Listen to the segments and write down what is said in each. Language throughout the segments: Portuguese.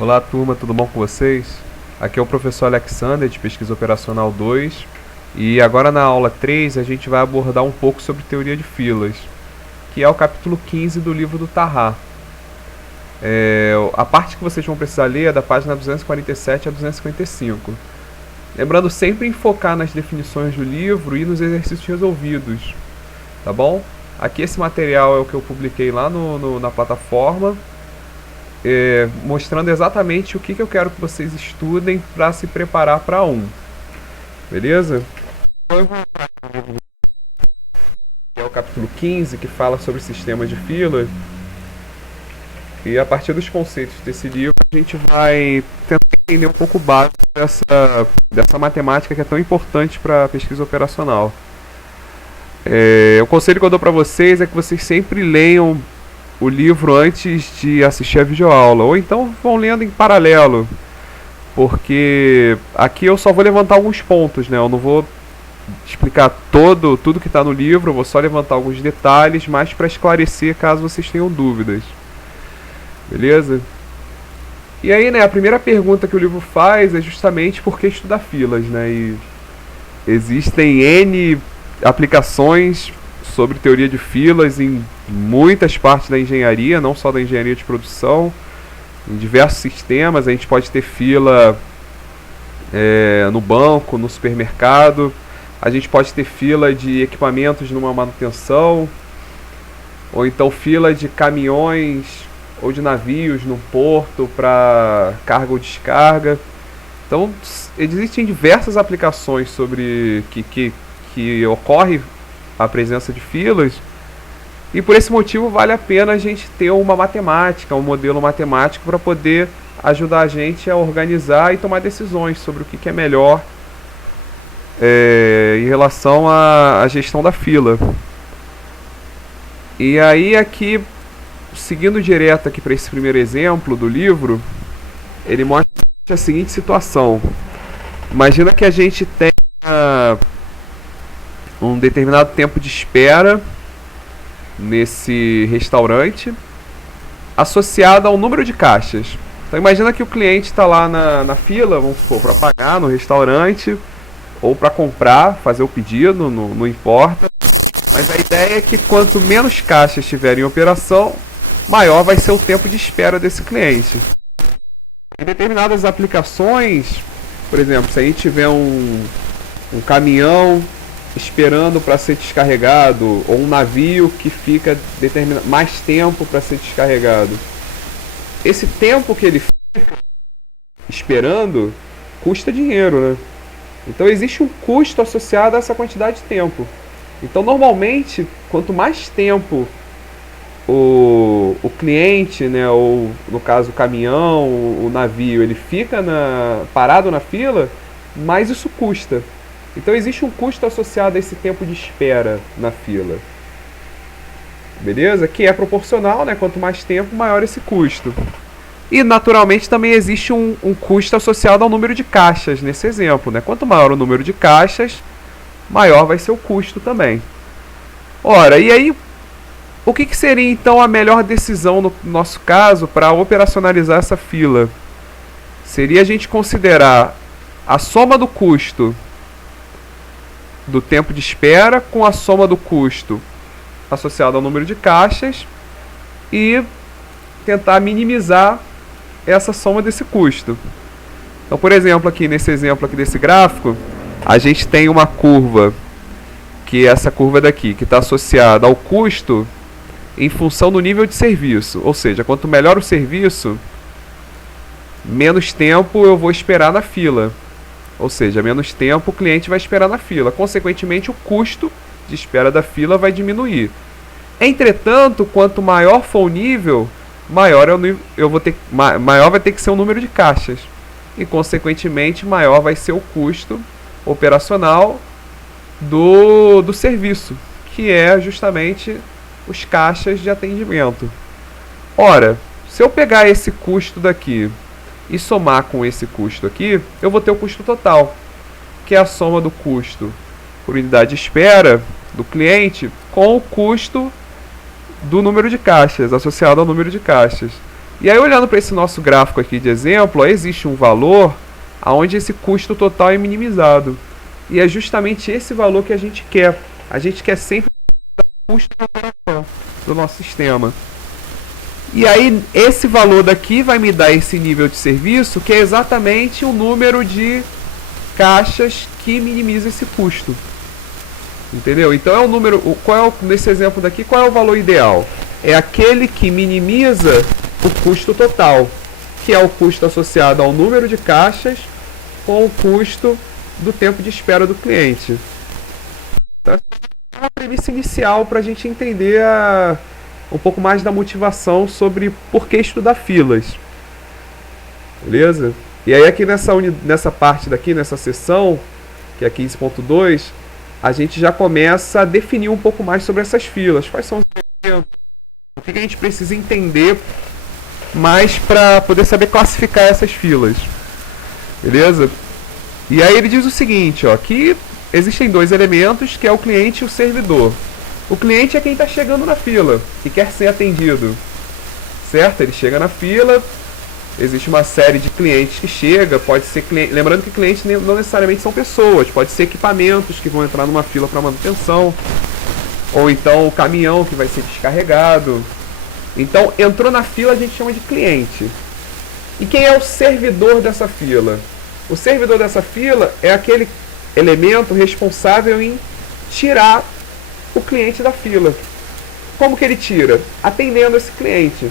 Olá turma, tudo bom com vocês? Aqui é o professor Alexander de Pesquisa Operacional 2 e agora na aula 3 a gente vai abordar um pouco sobre teoria de filas, que é o capítulo 15 do livro do Tahar. A parte que vocês vão precisar ler é da página 247 a 255. Lembrando sempre em focar nas definições do livro e nos exercícios resolvidos, tá bom? Aqui esse material é o que eu publiquei lá na plataforma, mostrando exatamente o que eu quero que vocês estudem para se preparar para beleza? É o capítulo 15 que fala sobre sistemas de filas, e a partir dos conceitos desse livro a gente vai tentar entender um pouco o básico dessa matemática que é tão importante para a pesquisa operacional. O conselho que eu dou para vocês é que vocês sempre leiam o livro antes de assistir a videoaula, ou então vão lendo em paralelo, porque aqui eu só vou levantar alguns pontos, né? Eu não vou explicar tudo que está no livro, eu vou só levantar alguns detalhes, mais para esclarecer caso vocês tenham dúvidas, beleza? E aí, né, a primeira pergunta que o livro faz é justamente por que estudar filas, né? E existem N aplicações sobre teoria de filas em muitas partes da engenharia, não só da engenharia de produção. Em diversos sistemas a gente pode ter fila no banco, no supermercado, a gente pode ter fila de equipamentos numa manutenção, ou então fila de caminhões ou de navios num porto para carga ou descarga. Então existem diversas aplicações sobre que ocorre a presença de filas, e por esse motivo vale a pena a gente ter uma matemática, um modelo matemático para poder ajudar a gente a organizar e tomar decisões sobre o que é melhor em relação à gestão da fila. E aí aqui, seguindo direto aqui para esse primeiro exemplo do livro, ele mostra a seguinte situação. Imagina que a gente tem um determinado tempo de espera nesse restaurante, associado ao número de caixas. Então imagina que o cliente está lá na fila, vamos supor, para pagar no restaurante, ou para comprar, fazer o pedido, não importa. Mas a ideia é que quanto menos caixas tiverem em operação, maior vai ser o tempo de espera desse cliente. Em determinadas aplicações, por exemplo, se a gente tiver um caminhão esperando para ser descarregado, ou um navio que fica mais tempo para ser descarregado, esse tempo que ele fica esperando custa dinheiro, né? Então existe um custo associado a essa quantidade de tempo. Então normalmente, quanto mais tempo o cliente, né, ou no caso o caminhão, o navio, ele fica parado na fila, mais isso custa. Então existe um custo associado a esse tempo de espera na fila, beleza? Que é proporcional, né? Quanto mais tempo, maior esse custo. E naturalmente também existe um custo associado ao número de caixas nesse exemplo, né? Quanto maior o número de caixas, maior vai ser o custo também. Ora, e aí, o que seria então a melhor decisão no nosso caso para operacionalizar essa fila? Seria a gente considerar a soma do custo do tempo de espera com a soma do custo associado ao número de caixas e tentar minimizar essa soma desse custo. Então, por exemplo, aqui nesse exemplo aqui desse gráfico, a gente tem uma curva, que é essa curva daqui, que está associada ao custo em função do nível de serviço. Ou seja, quanto melhor o serviço, menos tempo eu vou esperar na fila. Ou seja, menos tempo o cliente vai esperar na fila. Consequentemente, o custo de espera da fila vai diminuir. Entretanto, quanto maior for o nível, maior vai ter que ser o número de caixas. E, consequentemente, maior vai ser o custo operacional do serviço, que é justamente os caixas de atendimento. Ora, se eu pegar esse custo daqui e somar com esse custo aqui, eu vou ter o custo total, que é a soma do custo por unidade de espera do cliente com o custo do número de caixas, associado ao número de caixas. E aí, olhando para esse nosso gráfico aqui de exemplo, ó, existe um valor onde esse custo total é minimizado. E é justamente esse valor que a gente quer. A gente quer sempre o custo de operação do nosso sistema. E aí, esse valor daqui vai me dar esse nível de serviço, que é exatamente o número de caixas que minimiza esse custo. Entendeu? Então, é o número. Nesse exemplo daqui, qual é o valor ideal? É aquele que minimiza o custo total, que é o custo associado ao número de caixas com o custo do tempo de espera do cliente. Então, é uma premissa inicial para a gente entender um pouco mais da motivação sobre por que estudar filas. Beleza? E aí aqui nessa parte daqui, nessa seção, que é 15.2, a gente já começa a definir um pouco mais sobre essas filas. Quais são os elementos? O que a gente precisa entender mais para poder saber classificar essas filas. Beleza? E aí ele diz o seguinte, ó, que existem dois elementos, que é o cliente e o servidor. O cliente é quem está chegando na fila e quer ser atendido, certo? Ele chega na fila, existe uma série de clientes que chega, pode ser cliente, lembrando que clientes não necessariamente são pessoas, pode ser equipamentos que vão entrar numa fila para manutenção, ou então o caminhão que vai ser descarregado. Então, entrou na fila, a gente chama de cliente. E quem é o servidor dessa fila? O servidor dessa fila é aquele elemento responsável em tirar o cliente da fila. Como que ele tira? Atendendo esse cliente.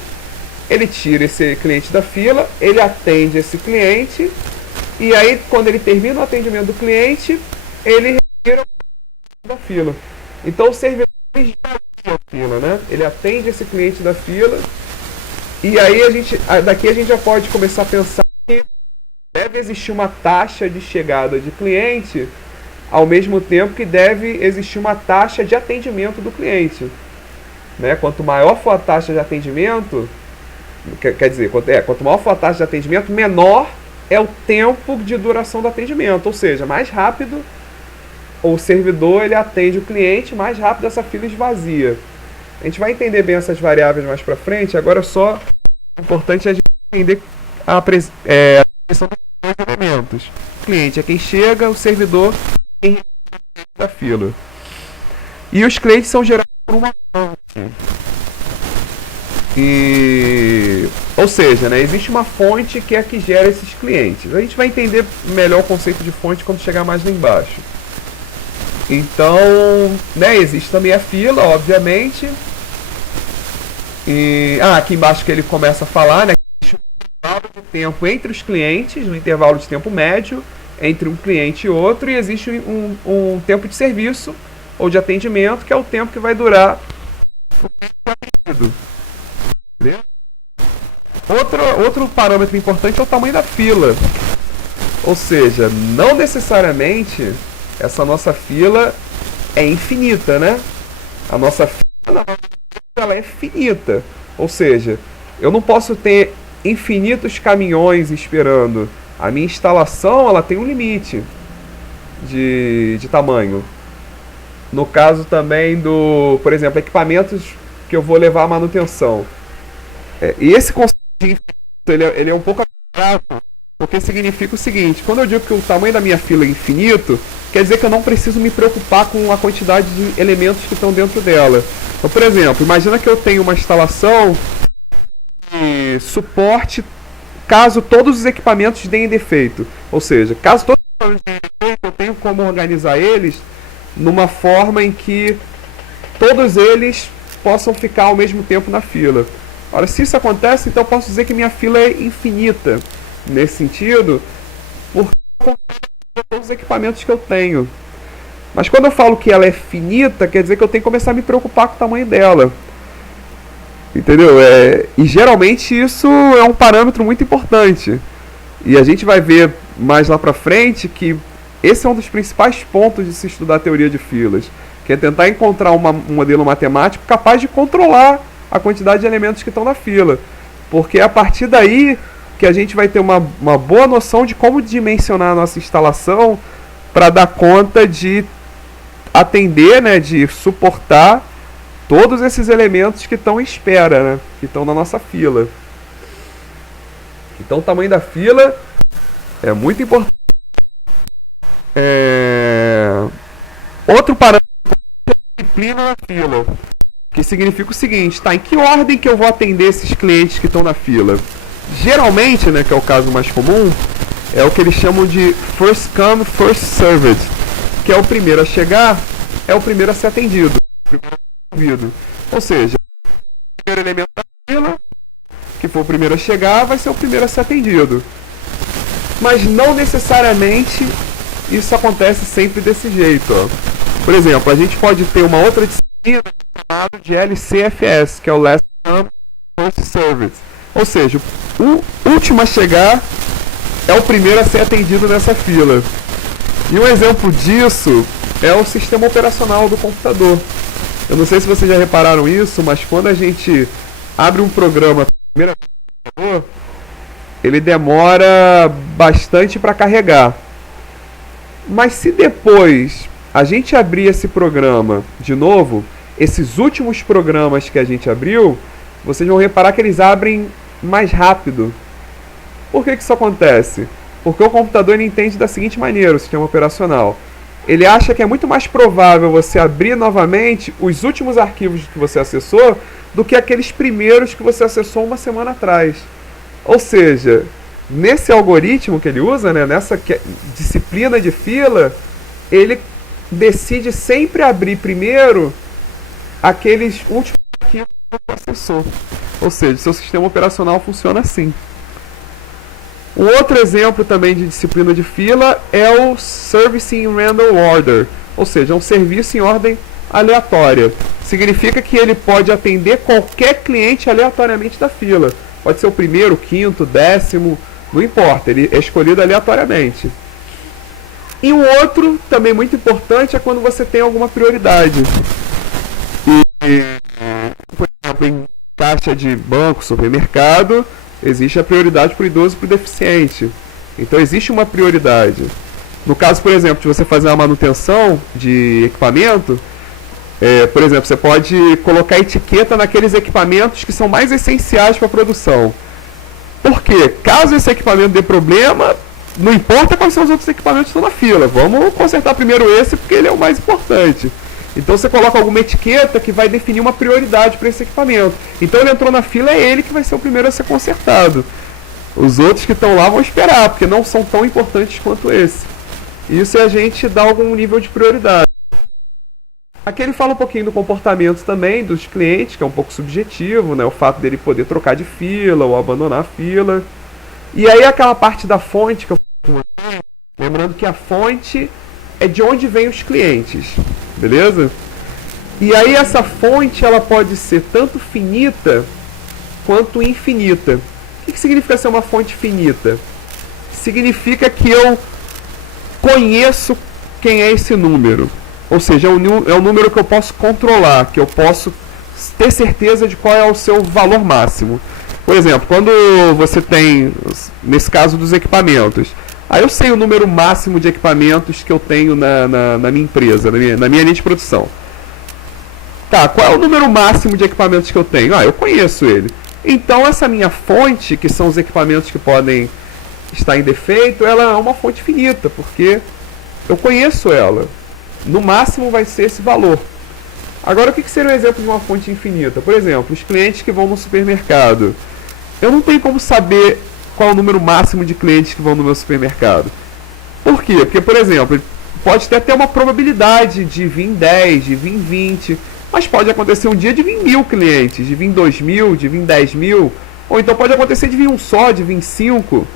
Ele tira esse cliente da fila, ele atende esse cliente, e aí, quando ele termina o atendimento do cliente, ele retira o cliente da fila. Então, o servidor a fila, né? Ele atende esse cliente da fila, e aí daqui a gente já pode começar a pensar que deve existir uma taxa de chegada de cliente, ao mesmo tempo que deve existir uma taxa de atendimento do cliente, né? Quanto maior for a taxa de atendimento, quer dizer, quanto maior for a taxa de atendimento, menor é o tempo de duração do atendimento, ou seja, mais rápido o servidor ele atende o cliente, mais rápido essa fila esvazia. A gente vai entender bem essas variáveis mais para frente. Agora só é importante a gente entender a questão dos dois elementos. O cliente é quem chega, o servidor é quem recebe da fila. E os clientes são gerados por uma fonte. Ou seja, né, existe uma fonte que é a que gera esses clientes. A gente vai entender melhor o conceito de fonte quando chegar mais lá embaixo. Então, né, existe também a fila, obviamente. E aqui embaixo que ele começa a falar, né, existe um intervalo de tempo entre os clientes, um intervalo de tempo médio entre um cliente e outro, e existe um tempo de serviço ou de atendimento, que é o tempo que vai durar o cliente atendido. Beleza? Outro parâmetro importante é o tamanho da fila. Ou seja, não necessariamente essa nossa fila é infinita, né? A nossa fila ela é finita. Ou seja, eu não posso ter infinitos caminhões esperando. A minha instalação ela tem um limite de tamanho. No caso também por exemplo, equipamentos que eu vou levar à manutenção. E esse conceito de infinito, ele é um pouco abstrato, porque significa o seguinte: quando eu digo que o tamanho da minha fila é infinito, quer dizer que eu não preciso me preocupar com a quantidade de elementos que estão dentro dela. Então, por exemplo, imagina que eu tenho uma instalação de suporte caso todos os equipamentos deem defeito. Ou seja, caso todos os equipamentos deem defeito, eu tenho como organizar eles numa forma em que todos eles possam ficar ao mesmo tempo na fila. Ora, se isso acontece, então eu posso dizer que minha fila é infinita. Nesse sentido, porque eu consigo todos os equipamentos que eu tenho. Mas quando eu falo que ela é finita, quer dizer que eu tenho que começar a me preocupar com o tamanho dela. Entendeu? E geralmente isso é um parâmetro muito importante. E a gente vai ver mais lá pra frente que esse é um dos principais pontos de se estudar a teoria de filas, que é tentar encontrar um modelo matemático capaz de controlar a quantidade de elementos que estão na fila. Porque é a partir daí que a gente vai ter uma boa noção de como dimensionar a nossa instalação para dar conta de atender, né, de suportar todos esses elementos que estão em espera, né, que estão na nossa fila. Então o tamanho da fila é muito importante. Outro parâmetro é a disciplina na fila, que significa o seguinte, tá, em que ordem que eu vou atender esses clientes que estão na fila? Geralmente, né, que é o caso mais comum, é o que eles chamam de first come, first served, que é o primeiro a chegar, é o primeiro a ser atendido. Ou seja, o primeiro elemento da fila, que for o primeiro a chegar, vai ser o primeiro a ser atendido. Mas não necessariamente isso acontece sempre desse jeito. Ó. Por exemplo, a gente pode ter uma outra disciplina chamada de LCFS, que é o Last Come, First Served. Ou seja, o último a chegar é o primeiro a ser atendido nessa fila. E um exemplo disso é o sistema operacional do computador. Eu não sei se vocês já repararam isso, mas quando a gente abre um programa pela primeira vez no computador, ele demora bastante para carregar. Mas se depois a gente abrir esse programa de novo, esses últimos programas que a gente abriu, vocês vão reparar que eles abrem mais rápido. Por que isso acontece? Porque o computador ele entende da seguinte maneira, o sistema operacional. Ele acha que é muito mais provável você abrir novamente os últimos arquivos que você acessou do que aqueles primeiros que você acessou uma semana atrás. Ou seja, nesse algoritmo que ele usa, né, nessa disciplina de fila, ele decide sempre abrir primeiro aqueles últimos arquivos que você acessou. Ou seja, seu sistema operacional funciona assim. Um outro exemplo também de disciplina de fila é o Service in Random Order, ou seja, é um serviço em ordem aleatória. Significa que ele pode atender qualquer cliente aleatoriamente da fila. Pode ser o primeiro, o quinto, o décimo, não importa, ele é escolhido aleatoriamente. E um outro, também muito importante, é quando você tem alguma prioridade. Por exemplo, em caixa de banco, supermercado, existe a prioridade para o idoso e para o deficiente. Então existe uma prioridade. No caso, por exemplo, de você fazer uma manutenção de equipamento, por exemplo, você pode colocar etiqueta naqueles equipamentos que são mais essenciais para a produção. Por quê? Caso esse equipamento dê problema, não importa quais são os outros equipamentos que estão na fila. Vamos consertar primeiro esse porque ele é o mais importante. Então você coloca alguma etiqueta que vai definir uma prioridade para esse equipamento. Então ele entrou na fila, é ele que vai ser o primeiro a ser consertado. Os outros que estão lá vão esperar, porque não são tão importantes quanto esse. Isso é a gente dar algum nível de prioridade. Aqui ele fala um pouquinho do comportamento também dos clientes, que é um pouco subjetivo, né? O fato dele poder trocar de fila ou abandonar a fila. E aí aquela parte da fonte, que eu falei com você, lembrando que a fonte é de onde vêm os clientes, beleza? E aí essa fonte ela pode ser tanto finita quanto infinita. O que significa ser uma fonte finita? Significa que eu conheço quem é esse número. Ou seja, é um número que eu posso controlar, que eu posso ter certeza de qual é o seu valor máximo. Por exemplo, quando você tem, nesse caso dos equipamentos, aí eu sei o número máximo de equipamentos que eu tenho na minha empresa, na minha linha de produção. Tá, qual é o número máximo de equipamentos que eu tenho? Eu conheço ele. Então essa minha fonte, que são os equipamentos que podem estar em defeito, ela é uma fonte finita, porque eu conheço ela. No máximo vai ser esse valor. Agora, o que seria um exemplo de uma fonte infinita? Por exemplo, os clientes que vão no supermercado. Eu não tenho como saber qual é o número máximo de clientes que vão no meu supermercado. Por quê? Porque, por exemplo, pode ter até uma probabilidade de vir 10, de vir 20, mas pode acontecer um dia de vir 1000 clientes, de vir 2000, de vir 10.000, ou então pode acontecer de vir um só, de vir 5.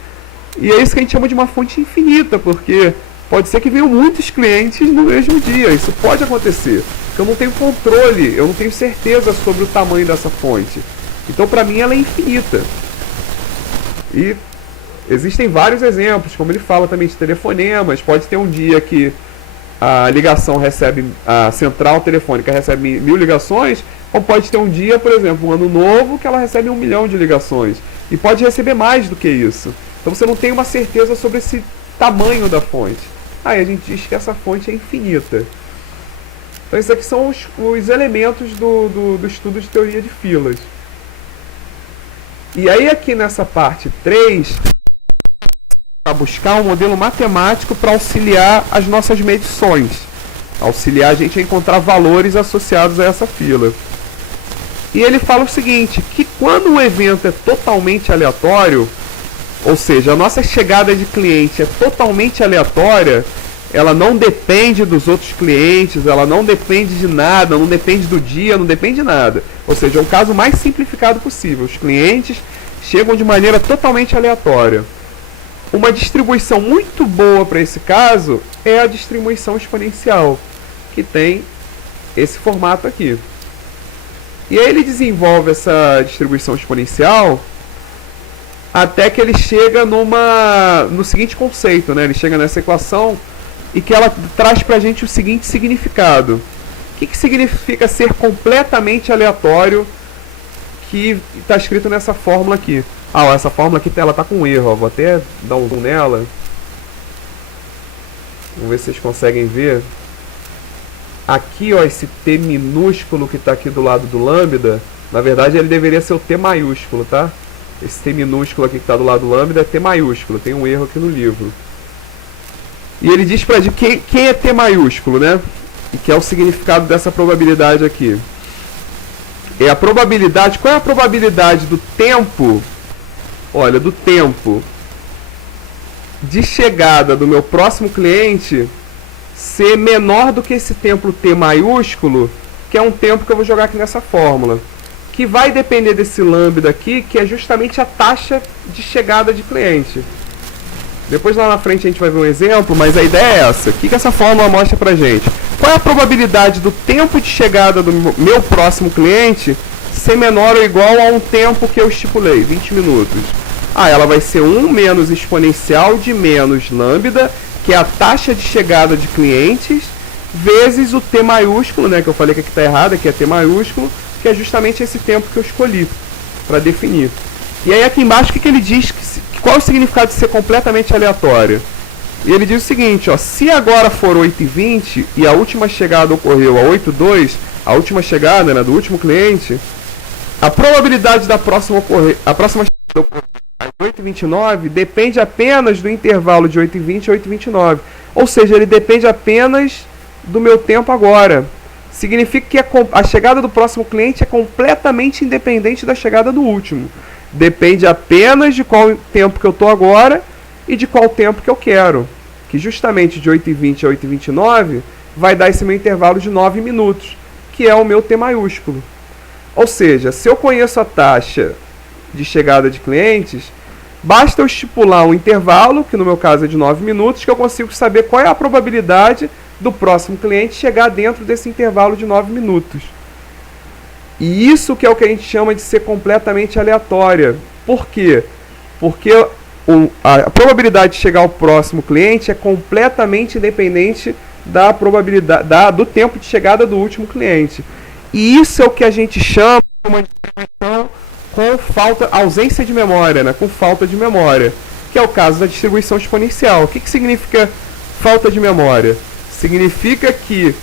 E é isso que a gente chama de uma fonte infinita, porque pode ser que venham muitos clientes no mesmo dia. Isso pode acontecer. Porque eu não tenho controle, eu não tenho certeza sobre o tamanho dessa fonte. Então, para mim, ela é infinita. E existem vários exemplos, como ele fala também de telefonemas. Pode ter um dia que a ligação recebe, a central telefônica recebe 1000 ligações, ou pode ter um dia, por exemplo, um ano novo, que ela recebe 1 milhão de ligações. E pode receber mais do que isso. Então, você não tem uma certeza sobre esse tamanho da fonte. Aí a gente diz que essa fonte é infinita. Então esses aqui são os elementos do estudo de teoria de filas. E aí aqui nessa parte 3, para buscar um modelo matemático para auxiliar as nossas medições. Auxiliar a gente a encontrar valores associados a essa fila. E ele fala o seguinte, que quando o evento é totalmente aleatório, ou seja, a nossa chegada de cliente é totalmente aleatória, ela não depende dos outros clientes, ela não depende de nada, não depende do dia, não depende de nada. Ou seja, é um caso mais simplificado possível. Os clientes chegam de maneira totalmente aleatória. Uma distribuição muito boa para esse caso é a distribuição exponencial, que tem esse formato aqui. E aí ele desenvolve essa distribuição exponencial até que ele chega no seguinte conceito, né? Ele chega nessa equação e que ela traz pra gente o seguinte significado. O que significa ser completamente aleatório, que está escrito nessa fórmula aqui? Ah, ó, essa fórmula aqui ela tá com um erro, ó. Vou até dar um zoom nela. Vamos ver se vocês conseguem ver. Aqui, ó, esse T minúsculo que está aqui do lado do lambda, na verdade ele deveria ser o T maiúsculo, tá? Esse T minúsculo aqui que está do lado do lambda é T maiúsculo, tem um erro aqui no livro. E ele diz pra gente quem é T maiúsculo, né? E que é o significado dessa probabilidade aqui. É a probabilidade, qual é a probabilidade do tempo, olha, do tempo de chegada do meu próximo cliente ser menor do que esse tempo T maiúsculo, que é um tempo que eu vou jogar aqui nessa fórmula, que vai depender desse lambda aqui, que é justamente a taxa de chegada de cliente. Depois lá na frente a gente vai ver um exemplo, mas a ideia é essa. O que essa fórmula mostra pra gente? Qual é a probabilidade do tempo de chegada do meu próximo cliente ser menor ou igual a um tempo que eu estipulei, 20 minutos? Ah, ela vai ser 1 menos exponencial de menos lambda, que é a taxa de chegada de clientes, vezes o T maiúsculo, né, que eu falei que aqui está errado, que é T maiúsculo, que é justamente esse tempo que eu escolhi para definir. E aí aqui embaixo o que ele diz, qual é o significado de ser completamente aleatório? E ele diz o seguinte, ó, se agora for 8h20 e a última chegada ocorreu a 8h02, a última chegada, né, do último cliente, a probabilidade da próxima chegada ocorrer às 8h29 depende apenas do intervalo de 8h20 a 8h29. Ou seja, ele depende apenas do meu tempo agora. Significa que a chegada do próximo cliente é completamente independente da chegada do último. Depende apenas de qual tempo que eu estou agora e de qual tempo que eu quero. Que justamente de 8h20 a 8h29 vai dar esse meu intervalo de 9 minutos, que é o meu T maiúsculo. Ou seja, se eu conheço a taxa de chegada de clientes, basta eu estipular um intervalo, que no meu caso é de 9 minutos, que eu consigo saber qual é a probabilidade do próximo cliente chegar dentro desse intervalo de 9 minutos. E isso que é o que a gente chama de ser completamente aleatória. Por quê? Porque a probabilidade de chegar ao próximo cliente é completamente independente da probabilidade do tempo de chegada do último cliente. E isso é o que a gente chama de uma distribuição com ausência de memória, né? Com falta de memória, que é o caso da distribuição exponencial. O que significa falta de memória? Significa que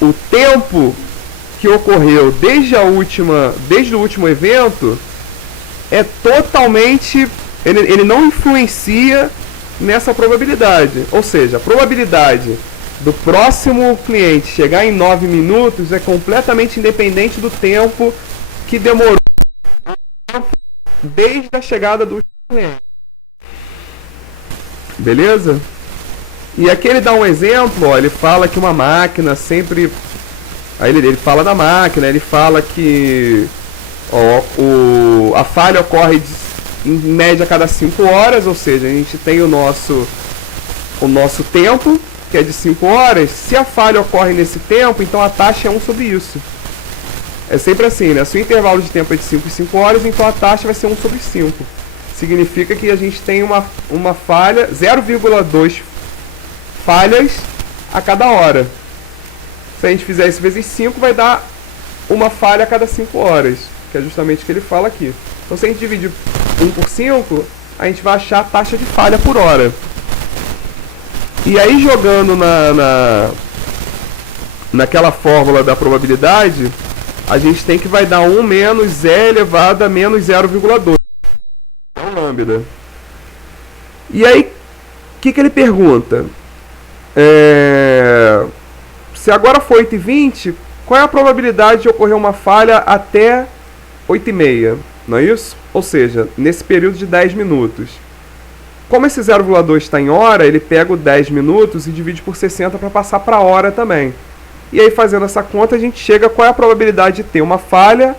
o tempo que ocorreu desde o último evento é totalmente, ele não influencia nessa probabilidade. Ou seja, a probabilidade do próximo cliente chegar em 9 minutos é completamente independente do tempo que demorou desde a chegada do último cliente. Beleza? E aqui ele dá um exemplo, ó, ele fala que uma máquina sempre... Aí ele fala da máquina, ele fala que a falha ocorre em média a cada 5 horas, ou seja, a gente tem o nosso tempo, que é de 5 horas. Se a falha ocorre nesse tempo, então a taxa é 1 sobre isso. É sempre assim, né? Se o intervalo de tempo é de 5 em 5 horas, então a taxa vai ser 1 sobre 5. Significa que a gente tem uma falha, 0,2 falhas a cada hora. Se a gente fizer isso vezes 5, vai dar uma falha a cada 5 horas, que é justamente o que ele fala aqui. Então se a gente dividir 1 por 5, a gente vai achar a taxa de falha por hora. E aí jogando naquela fórmula da probabilidade, a gente tem que vai dar 1 menos E elevado a menos 0,2. lambda. E aí, o que ele pergunta? Se agora for 8h20, qual é a probabilidade de ocorrer uma falha até 8h30? Não é isso? Ou seja, nesse período de 10 minutos. Como esse 0,2 está em hora, ele pega o 10 minutos e divide por 60 para passar para a hora também. E aí, fazendo essa conta, a gente chega a qual é a probabilidade de ter uma falha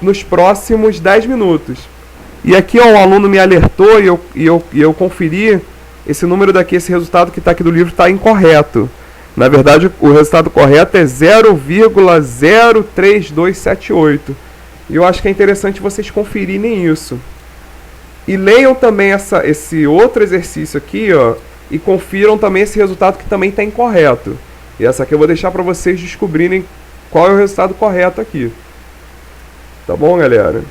nos próximos 10 minutos. E aqui ó, um aluno me alertou e eu conferi esse número daqui, esse resultado que está aqui do livro está incorreto. Na verdade, o resultado correto é 0,03278. E eu acho que é interessante vocês conferirem isso. E leiam também esse outro exercício aqui, ó, e confiram também esse resultado que também está incorreto. E essa aqui eu vou deixar para vocês descobrirem qual é o resultado correto aqui. Tá bom, galera?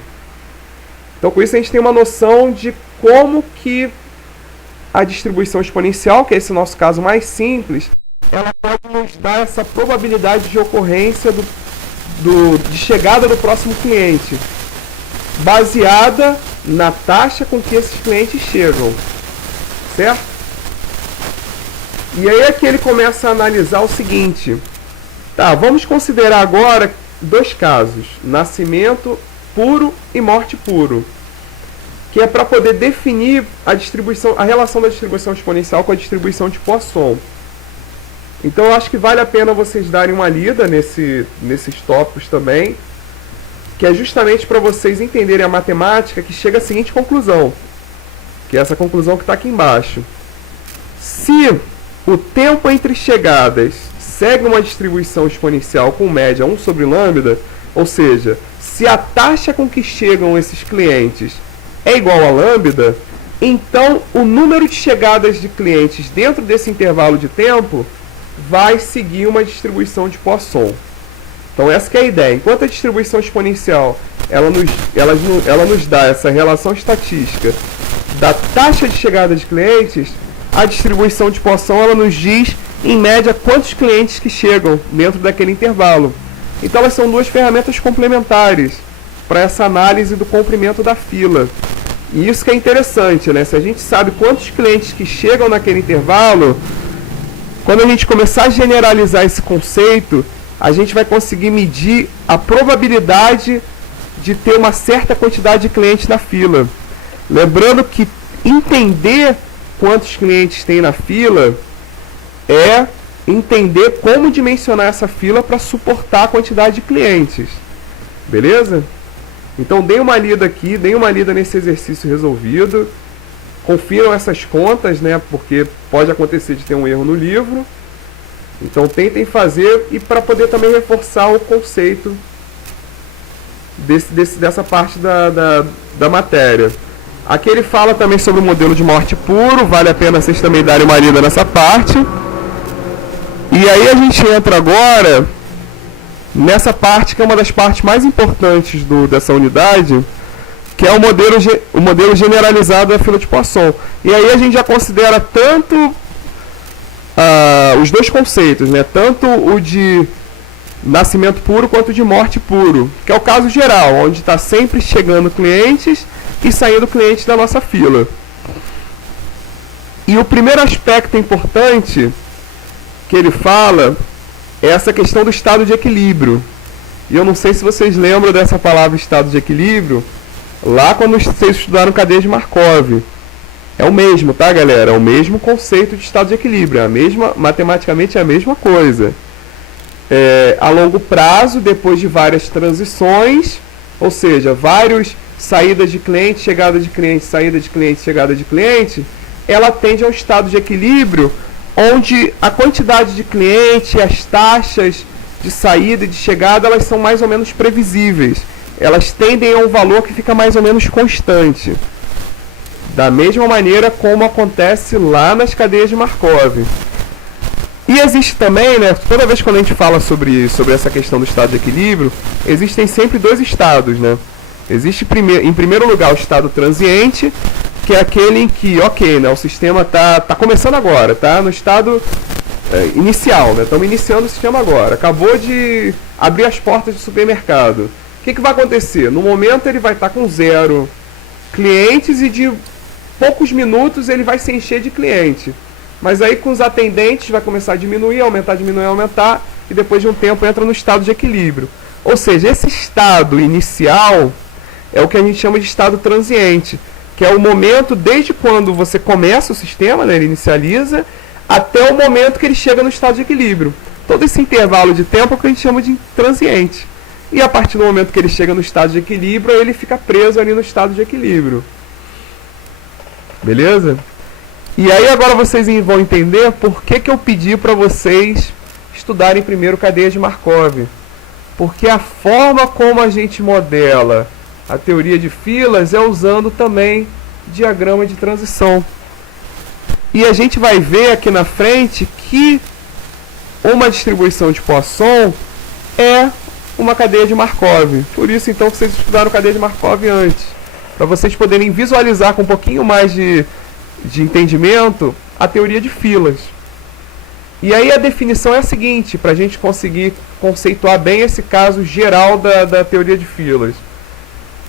Então, com isso a gente tem uma noção de como que a distribuição exponencial, que é esse nosso caso mais simples, ela pode nos dar essa probabilidade de ocorrência de chegada do próximo cliente, baseada na taxa com que esses clientes chegam, certo? E aí aqui ele começa a analisar o seguinte, tá, vamos considerar agora dois casos, nascimento puro e morte puro, que é para poder definir a relação da distribuição exponencial com a distribuição de Poisson. Então eu acho que vale a pena vocês darem uma lida nesses tópicos também, que é justamente para vocês entenderem a matemática que chega à seguinte conclusão, que é essa conclusão que está aqui embaixo. Se o tempo entre chegadas segue uma distribuição exponencial com média 1 sobre lambda, ou seja, se a taxa com que chegam esses clientes é igual a lambda, então o número de chegadas de clientes dentro desse intervalo de tempo vai seguir uma distribuição de Poisson. Então essa que é a ideia. Enquanto a distribuição exponencial ela nos dá essa relação estatística da taxa de chegada de clientes, a distribuição de Poisson ela nos diz, em média, quantos clientes que chegam dentro daquele intervalo. Então elas são duas ferramentas complementares para essa análise do comprimento da fila. E isso que é interessante, né? Se a gente sabe quantos clientes que chegam naquele intervalo, quando a gente começar a generalizar esse conceito, a gente vai conseguir medir a probabilidade de ter uma certa quantidade de clientes na fila. Lembrando que entender quantos clientes tem na fila é entender como dimensionar essa fila para suportar a quantidade de clientes. Beleza? Então deem uma lida aqui, deem uma lida nesse exercício resolvido. Confiram essas contas, né? Porque pode acontecer de ter um erro no livro. Então tentem fazer e para poder também reforçar o conceito dessa parte da matéria. Aqui ele fala também sobre o modelo de morte puro, vale a pena vocês também darem uma lida nessa parte. E aí a gente entra agora nessa parte que é uma das partes mais importantes dessa unidade, que é o modelo generalizado da fila de Poisson. E aí a gente já considera tanto os dois conceitos, né? Tanto o de nascimento puro quanto o de morte puro, que é o caso geral, onde está sempre chegando clientes e saindo clientes da nossa fila. E o primeiro aspecto importante que ele fala é essa questão do estado de equilíbrio. E eu não sei se vocês lembram dessa palavra estado de equilíbrio lá quando vocês estudaram cadeia de Markov. É o mesmo, tá, galera? É o mesmo conceito de estado de equilíbrio, matematicamente é a mesma coisa. A longo prazo, depois de várias transições, ou seja, vários saídas de cliente, chegada de cliente, saída de cliente, chegada de cliente, ela tende a um estado de equilíbrio onde a quantidade de cliente, as taxas de saída e de chegada, elas são mais ou menos previsíveis. Elas tendem a um valor que fica mais ou menos constante. Da mesma maneira como acontece lá nas cadeias de Markov. E existe também, né, toda vez que a gente fala sobre essa questão do estado de equilíbrio, existem sempre dois estados, né? Existe em primeiro lugar o estado transiente, que é aquele em que, ok, né, o sistema tá começando agora, tá no estado inicial, né? Estamos iniciando o sistema agora, acabou de abrir as portas do supermercado. O que vai acontecer? No momento ele vai estar com 0 clientes e de poucos minutos ele vai se encher de cliente. Mas aí com os atendentes vai começar a diminuir, aumentar, diminuir, aumentar, e depois de um tempo entra no estado de equilíbrio. Ou seja, esse estado inicial é o que a gente chama de estado transiente, que é o momento desde quando você começa o sistema, né, ele inicializa, até o momento que ele chega no estado de equilíbrio. Todo esse intervalo de tempo é o que a gente chama de transiente. E a partir do momento que ele chega no estado de equilíbrio, ele fica preso ali no estado de equilíbrio. Beleza? E aí agora vocês vão entender por que eu pedi para vocês estudarem primeiro cadeia de Markov. Porque a forma como a gente modela a teoria de filas é usando também diagrama de transição. E a gente vai ver aqui na frente que uma distribuição de Poisson é uma cadeia de Markov. Por isso então vocês estudaram cadeia de Markov antes, para vocês poderem visualizar com um pouquinho mais de entendimento a teoria de filas. E aí a definição é a seguinte, para a gente conseguir conceituar bem esse caso geral da teoria de filas.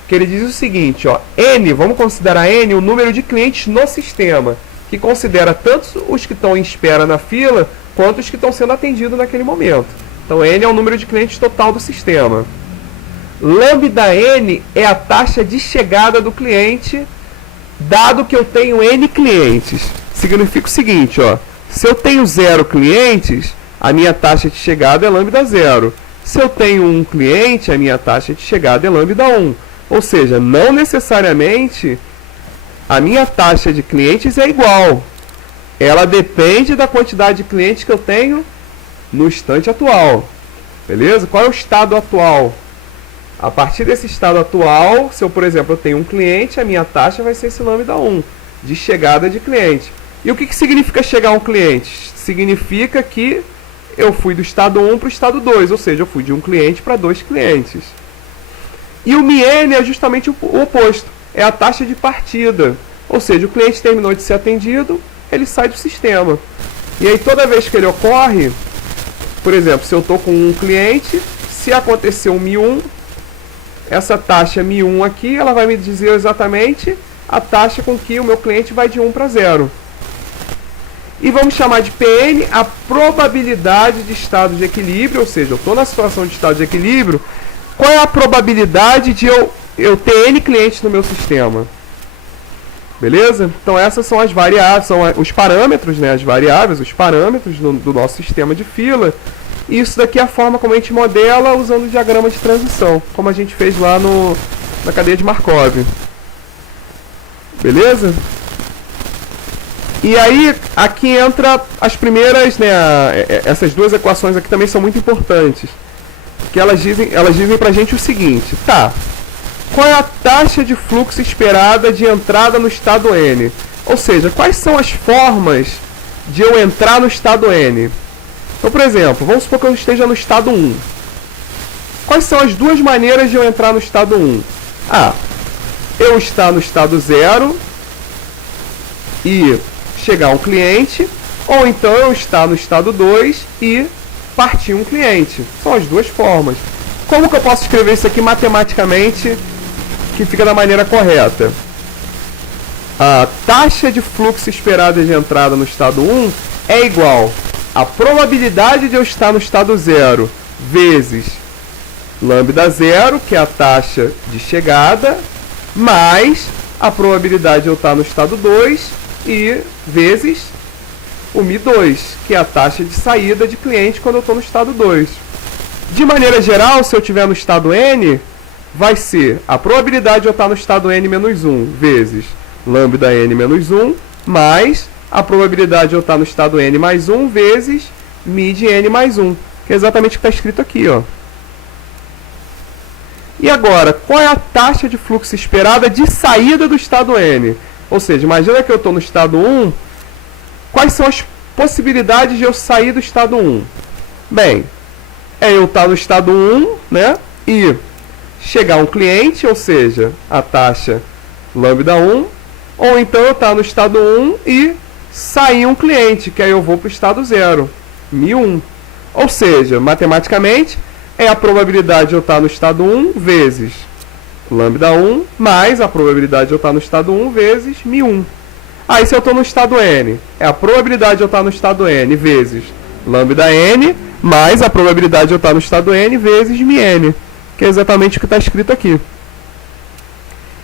Que ele diz o seguinte, ó, N, vamos considerar N o número de clientes no sistema, que considera tanto os que estão em espera na fila, quanto os que estão sendo atendidos naquele momento. Então N é o número de clientes total do sistema. Lambda N é a taxa de chegada do cliente, dado que eu tenho N clientes. Significa o seguinte, ó, se eu tenho 0 clientes, a minha taxa de chegada é lambda 0. Se eu tenho 1 cliente, a minha taxa de chegada é lambda 1. Ou seja, não necessariamente a minha taxa de clientes é igual. Ela depende da quantidade de clientes que eu tenho no instante atual. Beleza? Qual é o estado atual? A partir desse estado atual, se eu, por exemplo, eu tenho um cliente, a minha taxa vai ser esse lambda 1, de chegada de cliente. E o que significa chegar a um cliente? Significa que eu fui do estado 1 para o estado 2, ou seja, eu fui de um cliente para 2 clientes. E o MN é justamente o oposto, é a taxa de partida. Ou seja, o cliente terminou de ser atendido, ele sai do sistema. E aí toda vez que ele ocorre, por exemplo, se eu estou com um cliente, se acontecer um Mi1, essa taxa Mi1 aqui, ela vai me dizer exatamente a taxa com que o meu cliente vai de 1 para 0. E vamos chamar de PN a probabilidade de estado de equilíbrio, ou seja, eu estou na situação de estado de equilíbrio, qual é a probabilidade de eu ter N clientes no meu sistema? Beleza? Então essas são as variáveis, são os parâmetros, né? As variáveis, os parâmetros do nosso sistema de fila. E isso daqui é a forma como a gente modela usando o diagrama de transição, como a gente fez lá na cadeia de Markov. Beleza? E aí, aqui entra as primeiras, né? Essas duas equações aqui também são muito importantes. Que elas dizem pra gente o seguinte, tá, qual é a taxa de fluxo esperada de entrada no estado N? Ou seja, quais são as formas de eu entrar no estado N? Então, por exemplo, vamos supor que eu esteja no estado 1. Quais são as duas maneiras de eu entrar no estado 1? Eu estar no estado 0 e chegar um cliente, ou então eu estar no estado 2 e partir um cliente. São as duas formas. Como que eu posso escrever isso aqui matematicamente que fica da maneira correta? A taxa de fluxo esperada de entrada no estado 1 é igual a probabilidade de eu estar no estado 0 vezes lambda 0, que é a taxa de chegada, mais a probabilidade de eu estar no estado 2 e vezes o Mi2, que é a taxa de saída de cliente quando eu estou no estado 2. De maneira geral, se eu estiver no estado N, vai ser a probabilidade de eu estar no estado N menos 1 vezes lambda N menos 1, mais a probabilidade de eu estar no estado N mais 1 vezes Mi de N mais 1, que é exatamente o que está escrito aqui, ó. E agora, qual é a taxa de fluxo esperada de saída do estado N? Ou seja, imagina que eu estou no estado 1, quais são as possibilidades de eu sair do estado 1? Bem, é eu estar no estado 1, né, e chegar um cliente, ou seja, a taxa lambda 1, ou então eu estar no estado 1 e sair um cliente, que aí eu vou para o estado 0, Mi1. Ou seja, matematicamente, é a probabilidade de eu estar no estado 1 vezes lambda 1 mais a probabilidade de eu estar no estado 1 vezes μ1. Aí se eu estou no estado n, é a probabilidade de eu estar no estado n vezes lambda n mais a probabilidade de eu estar no estado n vezes μn, que é exatamente o que está escrito aqui.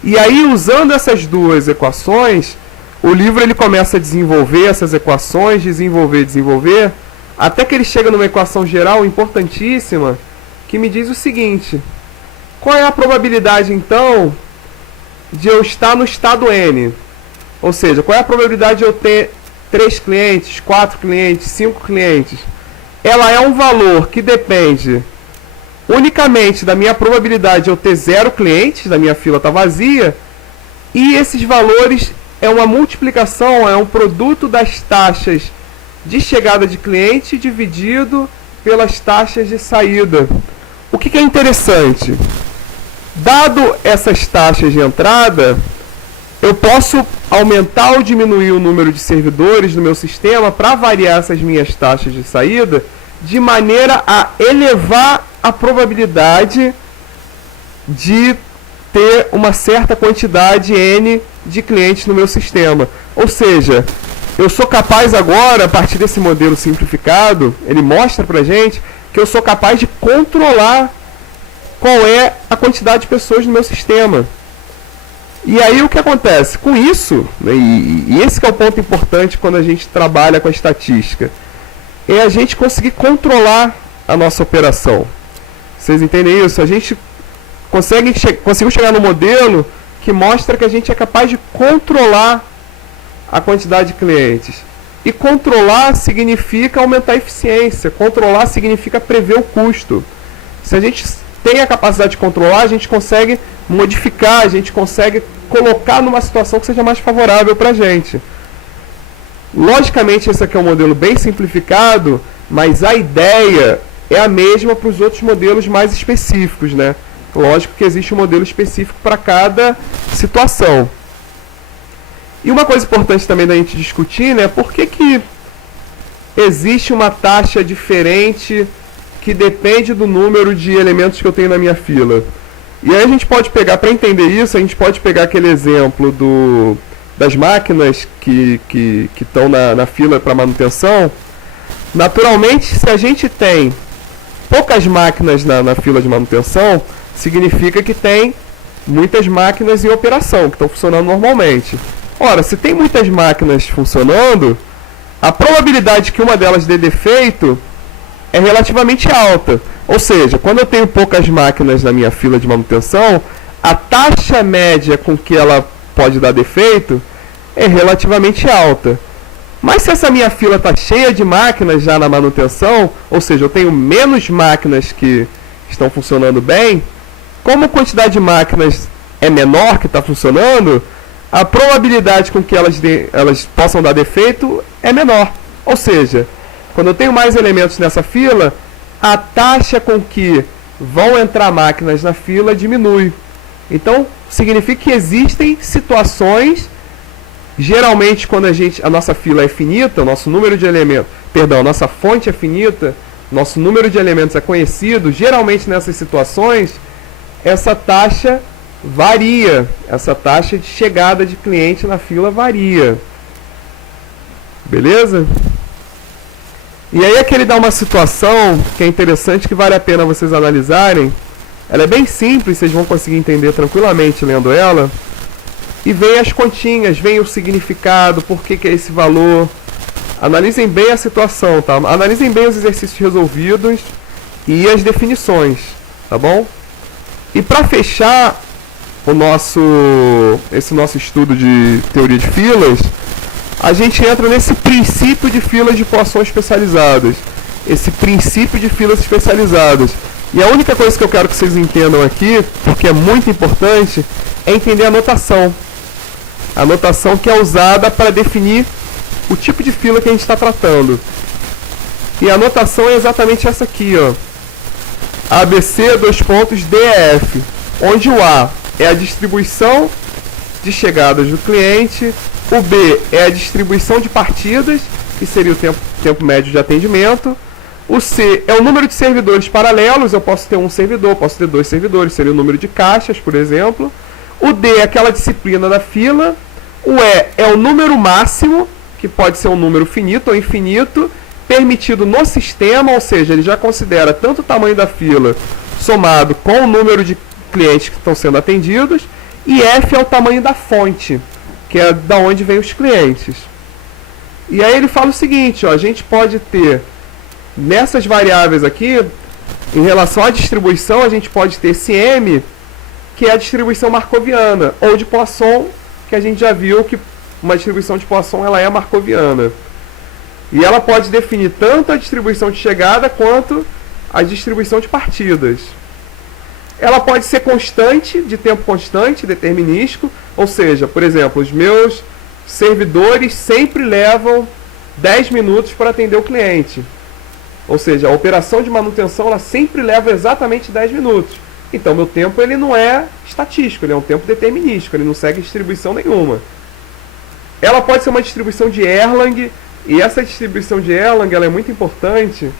E aí, usando essas duas equações, o livro ele começa a desenvolver essas equações, desenvolver, até que ele chega numa equação geral importantíssima, que me diz o seguinte: qual é a probabilidade, então, de eu estar no estado n? Ou seja, qual é a probabilidade de eu ter 3 clientes, 4 clientes, 5 clientes? Ela é um valor que depende unicamente da minha probabilidade de eu ter 0 clientes, da minha fila estar vazia, e esses valores é uma multiplicação, é um produto das taxas de chegada de cliente dividido pelas taxas de saída. O que é interessante? Dado essas taxas de entrada, eu posso aumentar ou diminuir o número de servidores no meu sistema para variar essas minhas taxas de saída, de maneira a elevar a probabilidade de ter uma certa quantidade N de clientes no meu sistema. Ou seja, eu sou capaz agora, a partir desse modelo simplificado, ele mostra pra gente que eu sou capaz de controlar qual é a quantidade de pessoas no meu sistema. E aí o que acontece? Com isso, né, e esse que é o ponto importante quando a gente trabalha com a estatística, é a gente conseguir controlar a nossa operação. Vocês entendem isso? A gente conseguiu chegar no modelo que mostra que a gente é capaz de controlar a quantidade de clientes. E controlar significa aumentar a eficiência. Controlar significa prever o custo. Se a gente tem a capacidade de controlar, a gente consegue modificar, a gente consegue colocar numa situação que seja mais favorável para a gente. Logicamente, esse aqui é um modelo bem simplificado, mas a ideia é a mesma para os outros modelos mais específicos, né? Lógico que existe um modelo específico para cada situação. E uma coisa importante também da gente discutir, né? Por que existe uma taxa diferente que depende do número de elementos que eu tenho na minha fila? E aí a gente pode pegar, para entender isso, a gente pode pegar aquele exemplo das máquinas que estão na fila para manutenção. Naturalmente, se a gente tem poucas máquinas na fila de manutenção, significa que tem muitas máquinas em operação, que estão funcionando normalmente. Ora, se tem muitas máquinas funcionando, a probabilidade que uma delas dê defeito é relativamente alta. Ou seja, quando eu tenho poucas máquinas na minha fila de manutenção, a taxa média com que ela pode dar defeito é relativamente alta. Mas se essa minha fila está cheia de máquinas já na manutenção, ou seja, eu tenho menos máquinas que estão funcionando bem, como a quantidade de máquinas é menor que está funcionando, a probabilidade com que elas possam dar defeito é menor. Ou seja, quando eu tenho mais elementos nessa fila, a taxa com que vão entrar máquinas na fila diminui. Então, significa que existem situações, geralmente quando a nossa fila é finita, o nosso número de elementos, perdão, nossa fonte é finita, nosso número de elementos é conhecido, geralmente nessas situações, essa taxa varia, essa taxa de chegada de cliente na fila varia. Beleza? E aí aqui ele dá uma situação que é interessante, que vale a pena vocês analisarem. Ela é bem simples, vocês vão conseguir entender tranquilamente lendo ela. E vem as continhas, vem o significado, por que é esse valor. Analisem bem a situação, tá? Analisem bem os exercícios resolvidos e as definições, tá bom? E para fechar esse nosso estudo de teoria de filas, a gente entra nesse princípio de filas de Poisson especializadas. Esse princípio de filas especializadas. E a única coisa que eu quero que vocês entendam aqui, porque é muito importante, é entender a notação. A notação que é usada para definir o tipo de fila que a gente está tratando. E a notação é exatamente essa aqui, ó. ABC, DEF, onde o A é a distribuição de chegadas do cliente, o B é a distribuição de partidas, que seria o tempo médio de atendimento, O C é o número de servidores paralelos, eu posso ter um servidor, posso ter dois servidores, seria o número de caixas, por exemplo. O D é aquela disciplina da fila. O E é o número máximo, que pode ser um número finito ou infinito, permitido no sistema, ou seja, ele já considera tanto o tamanho da fila somado com o número de clientes que estão sendo atendidos. E F é o tamanho da fonte, que é da onde vem os clientes. E aí ele fala o seguinte, ó, a gente pode ter nessas variáveis aqui, em relação à distribuição, a gente pode ter esse M, que é a distribuição marcoviana, ou de Poisson, que a gente já viu que uma distribuição de Poisson ela é marcoviana. E ela pode definir tanto a distribuição de chegada quanto a distribuição de partidas. Ela pode ser constante, de tempo constante, determinístico, ou seja, por exemplo, os meus servidores sempre levam 10 minutos para atender o cliente. Ou seja, a operação de manutenção ela sempre leva exatamente 10 minutos. Então, meu tempo ele não é estatístico, ele é um tempo determinístico, ele não segue distribuição nenhuma. Ela pode ser uma distribuição de Erlang, e essa distribuição de Erlang ela é muito importante,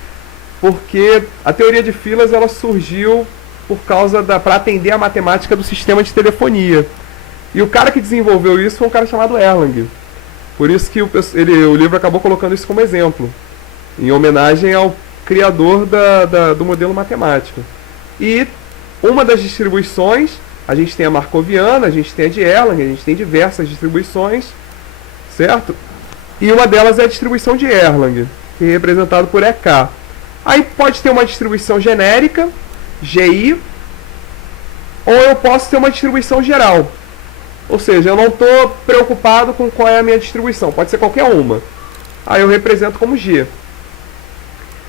porque a teoria de filas ela surgiu por causa para atender a matemática do sistema de telefonia. E o cara que desenvolveu isso foi um cara chamado Erlang. Por isso que o livro acabou colocando isso como exemplo, em homenagem ao criador do modelo matemático. E uma das distribuições, a gente tem a marcoviana, a gente tem a de Erlang, a gente tem diversas distribuições, certo? E uma delas é a distribuição de Erlang, que é representado por EK. Aí pode ter uma distribuição genérica, GI, ou eu posso ter uma distribuição geral. Ou seja, eu não estou preocupado com qual é a minha distribuição, pode ser qualquer uma. Aí eu represento como G.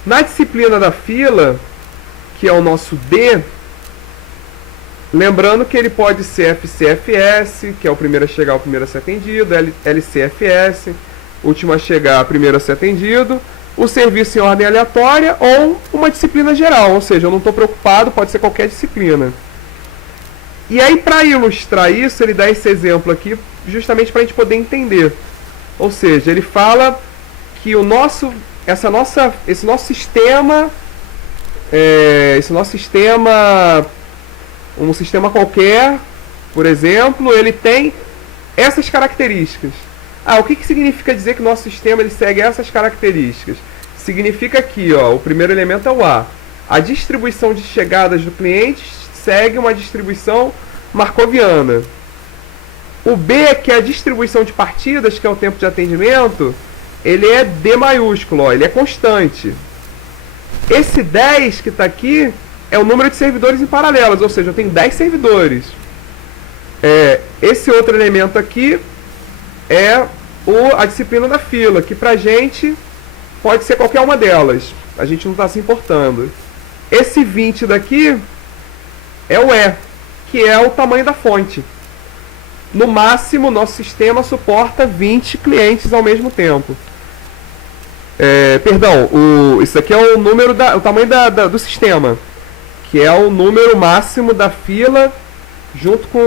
Na disciplina da fila, que é o nosso D, lembrando que ele pode ser FCFS, que é o primeiro a chegar, o primeiro a ser atendido, LCFS, último a chegar, primeiro a ser atendido, o serviço em ordem aleatória ou uma disciplina geral, ou seja, eu não estou preocupado, pode ser qualquer disciplina. E aí, para ilustrar isso, ele dá esse exemplo aqui, justamente para a gente poder entender. Ou seja, ele fala que o nosso, esse nosso sistema, um sistema qualquer, por exemplo, ele tem essas características. O que significa dizer que o nosso sistema ele segue essas características? Significa aqui, ó, o primeiro elemento é o A. A distribuição de chegadas do cliente segue uma distribuição marcoviana. O B, que é a distribuição de partidas, que é o tempo de atendimento, ele é D maiúsculo, ó, ele é constante. Esse 10 que está aqui é o número de servidores em paralelos, ou seja, eu tenho 10 servidores. Esse outro elemento aqui é a disciplina da fila, que pra gente pode ser qualquer uma delas. A gente não está se importando. Esse 20 daqui é o E, que é o tamanho da fonte. No máximo, nosso sistema suporta 20 clientes ao mesmo tempo. Isso aqui é o número o tamanho do sistema, que é o número máximo da fila junto com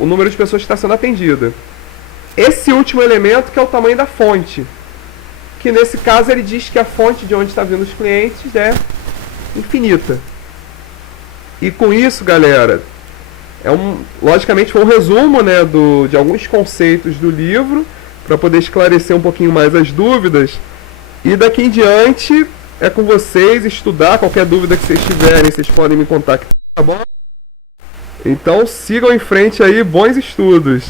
o número de pessoas que está sendo atendida. Esse último elemento que é o tamanho da fonte, que nesse caso ele diz que a fonte de onde está vindo os clientes é infinita. E com isso, galera, logicamente foi um resumo, né, de alguns conceitos do livro, para poder esclarecer um pouquinho mais as dúvidas. E daqui em diante é com vocês estudar. Qualquer dúvida que vocês tiverem, vocês podem me contactar, tá bom? Então sigam em frente aí, bons estudos!